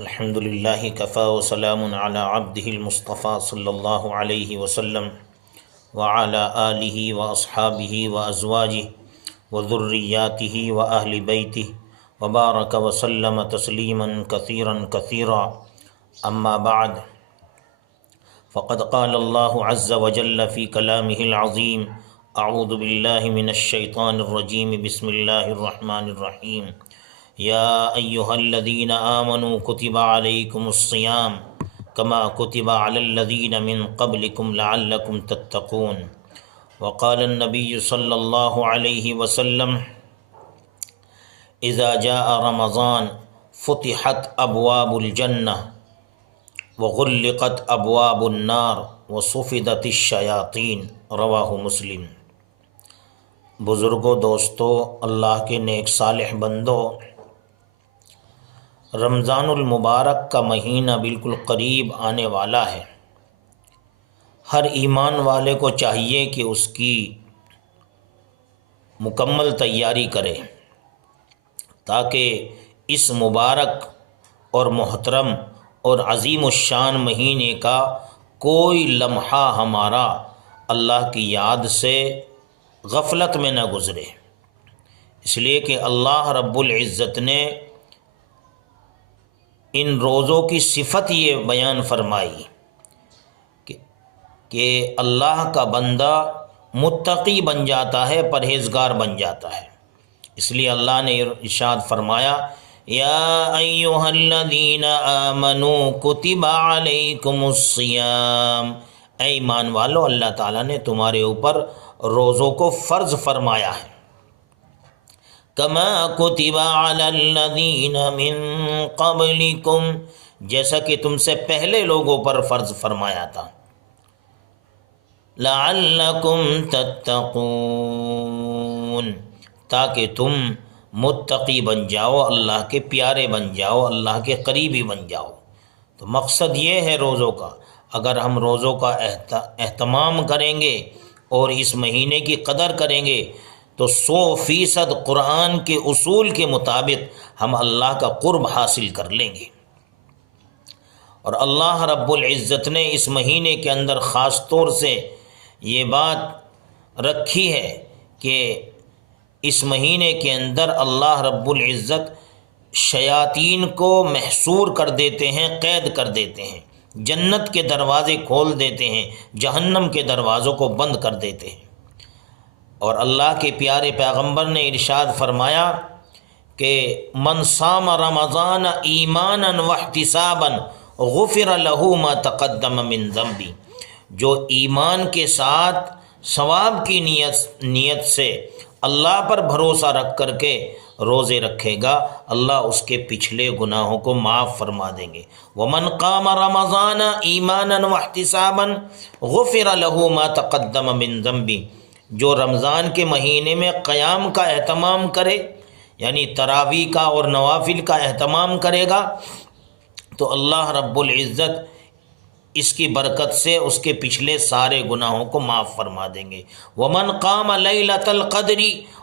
الحمد للہ کفا وسلام علی عبدہ المصطفیٰ صلی اللہ علیہ وسلم وعلی آلہ واصحابہ وازواجہ وذریاتہ واہل بیتہ وبارک وسلم تسلیما کثیرا کثیرا اما بعد فقد قال اللہ عز وجل فی کلامہ العظیم اعوذ باللہ من الشیطان الرجیم بسم اللہ الرحمن الرحیم یا ایہا الذین آمنوا کتب علیکم الصیام کما کتب علی الذین من قبلکم لعلکم تتقون وقال النبی صلی اللہ علیہ وسلم اذا جاء رمضان فتحت ابواب الجنہ وغلقت ابواب النار وصفدت الشیاطین رواہ مسلم۔ بزرگوں، دوستو، اللہ کے نیک صالح بندو، رمضان المبارک کا مہینہ بالکل قریب آنے والا ہے۔ ہر ایمان والے کو چاہیے کہ اس کی مکمل تیاری کرے تاکہ اس مبارک اور محترم اور عظیم الشان مہینے کا کوئی لمحہ ہمارا اللہ کی یاد سے غفلت میں نہ گزرے، اس لیے کہ اللہ رب العزت نے ان روزوں کی صفت یہ بیان فرمائی کہ اللہ کا بندہ متقی بن جاتا ہے، پرہیزگار بن جاتا ہے۔ اس لیے اللہ نے ارشاد فرمایا یا ایھا الذین آمنوا کتب علیکم الصیام، اے ایمان والو، اللہ تعالیٰ نے تمہارے اوپر روزوں کو فرض فرمایا ہے۔ کما کتب علی الذین من قبلکم، جیسا کہ تم سے پہلے لوگوں پر فرض فرمایا تھا۔ لعلکم تتقون، تاکہ تم متقی بن جاؤ، اللہ کے پیارے بن جاؤ، اللہ کے قریبی بن جاؤ۔ تو مقصد یہ ہے روزوں کا، اگر ہم روزوں کا اہتمام کریں گے اور اس مہینے کی قدر کریں گے تو 100% قرآن کے اصول کے مطابق ہم اللہ کا قرب حاصل کر لیں گے۔ اور اللہ رب العزت نے اس مہینے کے اندر خاص طور سے یہ بات رکھی ہے کہ اس مہینے کے اندر اللہ رب العزت شیاطین کو محصور کر دیتے ہیں، قید کر دیتے ہیں، جنت کے دروازے کھول دیتے ہیں، جہنم کے دروازوں کو بند کر دیتے ہیں۔ اور اللہ کے پیارے پیغمبر نے ارشاد فرمایا کہ من صام رمضان ایمانا واحتسابا غفر له ما تقدم من ذنبی، جو ایمان کے ساتھ ثواب کی نیت سے اللہ پر بھروسہ رکھ کر کے روزے رکھے گا، اللہ اس کے پچھلے گناہوں کو معاف فرما دیں گے۔ ومن قام رمضان ایمانا واحتسابا غفر له ما تقدم من ذنبی، جو رمضان کے مہینے میں قیام کا اہتمام کرے، یعنی تراویح کا اور نوافل کا اہتمام کرے گا، تو اللہ رب العزت اس کی برکت سے اس کے پچھلے سارے گناہوں کو معاف فرما دیں گے۔ ومن قام لیلۃ القدر،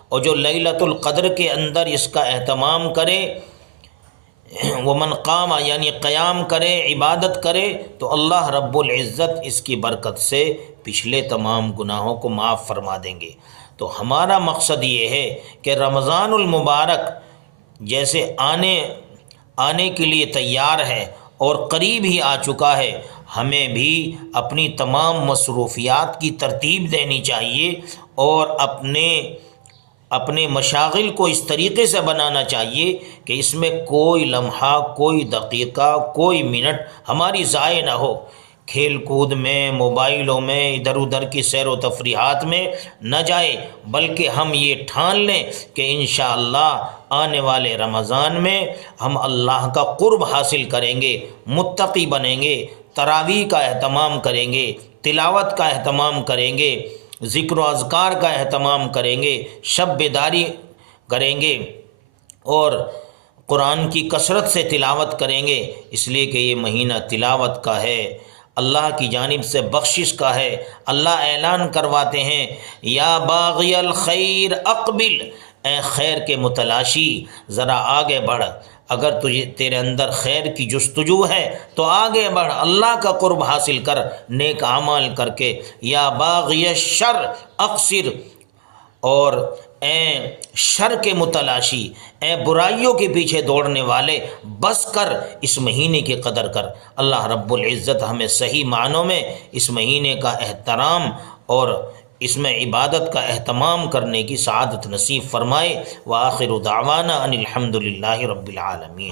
اور جو لیلۃ القدر کے اندر اس کا اہتمام کرے، ومن قام یعنی قیام کرے، عبادت کرے، تو اللہ رب العزت اس کی برکت سے پچھلے تمام گناہوں کو معاف فرما دیں گے۔ تو ہمارا مقصد یہ ہے کہ رمضان المبارک جیسے آنے کے لیے تیار ہے اور قریب ہی آ چکا ہے، ہمیں بھی اپنی تمام مصروفیات کی ترتیب دینی چاہیے اور اپنے مشاغل کو اس طریقے سے بنانا چاہیے کہ اس میں کوئی لمحہ، کوئی دقیقہ، کوئی منٹ ہماری ضائع نہ ہو، کھیل کود میں، موبائلوں میں، ادھر ادھر کی سیر و تفریحات میں نہ جائے، بلکہ ہم یہ ٹھان لیں کہ انشاءاللہ آنے والے رمضان میں ہم اللہ کا قرب حاصل کریں گے، متقی بنیں گے، تراویح کا اہتمام کریں گے، تلاوت کا اہتمام کریں گے، ذکر و اذکار کا اہتمام کریں گے، شب بیداری کریں گے اور قرآن کی کثرت سے تلاوت کریں گے، اس لیے کہ یہ مہینہ تلاوت کا ہے، اللہ کی جانب سے بخشش کا ہے۔ اللہ اعلان کرواتے ہیں یا باغی الخیر اقبل، اے خیر کے متلاشی ذرا آگے بڑھ، اگر تیرے اندر خیر کی جستجو ہے تو آگے بڑھ، اللہ کا قرب حاصل کر نیک اعمال کر کے۔ یا باغی الشر اقصر، اور اے شر کے متلاشی، اے برائیوں کے پیچھے دوڑنے والے، بس کر، اس مہینے کی قدر کر۔ اللہ رب العزت ہمیں صحیح معنوں میں اس مہینے کا احترام اور اس میں عبادت کا اہتمام کرنے کی سعادت نصیب فرمائے۔ وآخر دعوانا ان الحمد للہ رب العالمین۔